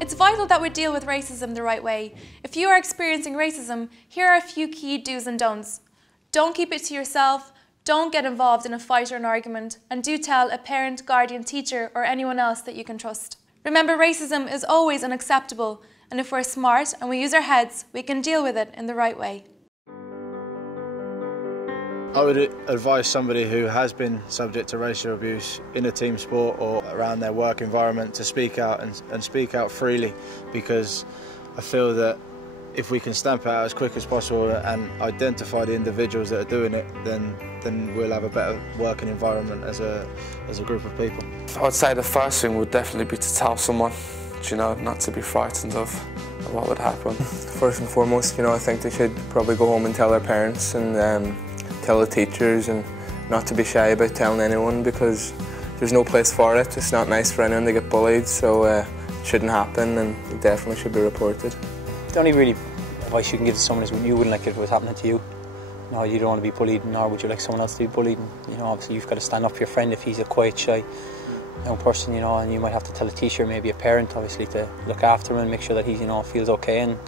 It's vital that we deal with racism the right way. If you are experiencing racism, here are a few key do's and don'ts. Don't keep it to yourself, don't get involved in a fight or an argument, and do tell a parent, guardian, teacher or anyone else that you can trust. Remember, racism is always unacceptable, and if we're smart and we use our heads, we can deal with it in the right way. I would advise somebody who has been subject to racial abuse in a team sport or around their work environment to speak out and speak out freely, because I feel that if we can stamp it out as quick as possible and identify the individuals that are doing it, then we'll have a better working environment as a group of people. I'd say the first thing would definitely be to tell someone, you know, not to be frightened of what would happen. First and foremost, you know, I think they should probably go home and tell their parents and tell the teachers, and not to be shy about telling anyone, because there's no place for it. It's not nice for anyone to get bullied, so it shouldn't happen, and it definitely should be reported. The only really advice you can give to someone is when you wouldn't like it was happening to you. No, you don't want to be bullied, nor would you like someone else to be bullied. And, you know, obviously you've got to stand up for your friend if he's a quiet, shy young person, you know, and you might have to tell a teacher, maybe a parent, obviously, to look after him and make sure that he, you know, feels okay, and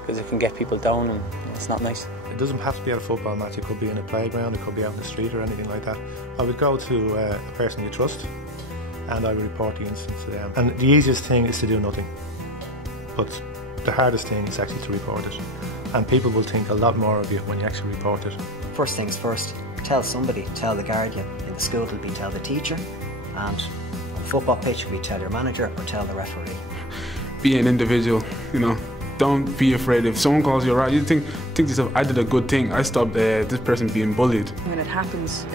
because it can get people down and it's not nice. It doesn't have to be at a football match, it could be in a playground, it could be out in the street or anything like that. I would go to a person you trust and I would report the incident to them. And the easiest thing is to do nothing, but the hardest thing is actually to report it. And people will think a lot more of you when you actually report it. First things first, tell somebody, tell the guardian. In the school it'll be tell the teacher, and on the football pitch it'll be tell your manager or tell the referee. Be an individual, you know. Don't be afraid. If someone calls you a rat, you think to yourself, I did a good thing. I stopped this person being bullied. When it happens,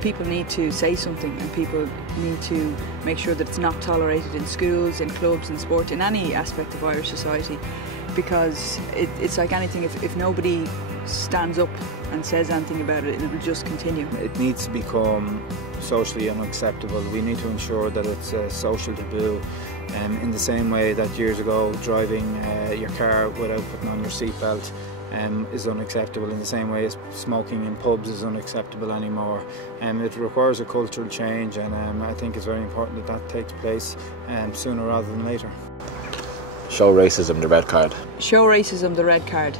people need to say something, and people need to make sure that it's not tolerated in schools, in clubs, in sport, in any aspect of Irish society, because it's like anything. If nobody stands up and says anything about it, it will just continue. It needs to become socially unacceptable. We need to ensure that it's a social taboo. In the same way that years ago driving your car without putting on your seatbelt is unacceptable, in the same way as smoking in pubs is unacceptable anymore. It requires a cultural change, and I think it's very important that that takes place sooner rather than later. Show racism the red card. Show racism the red card.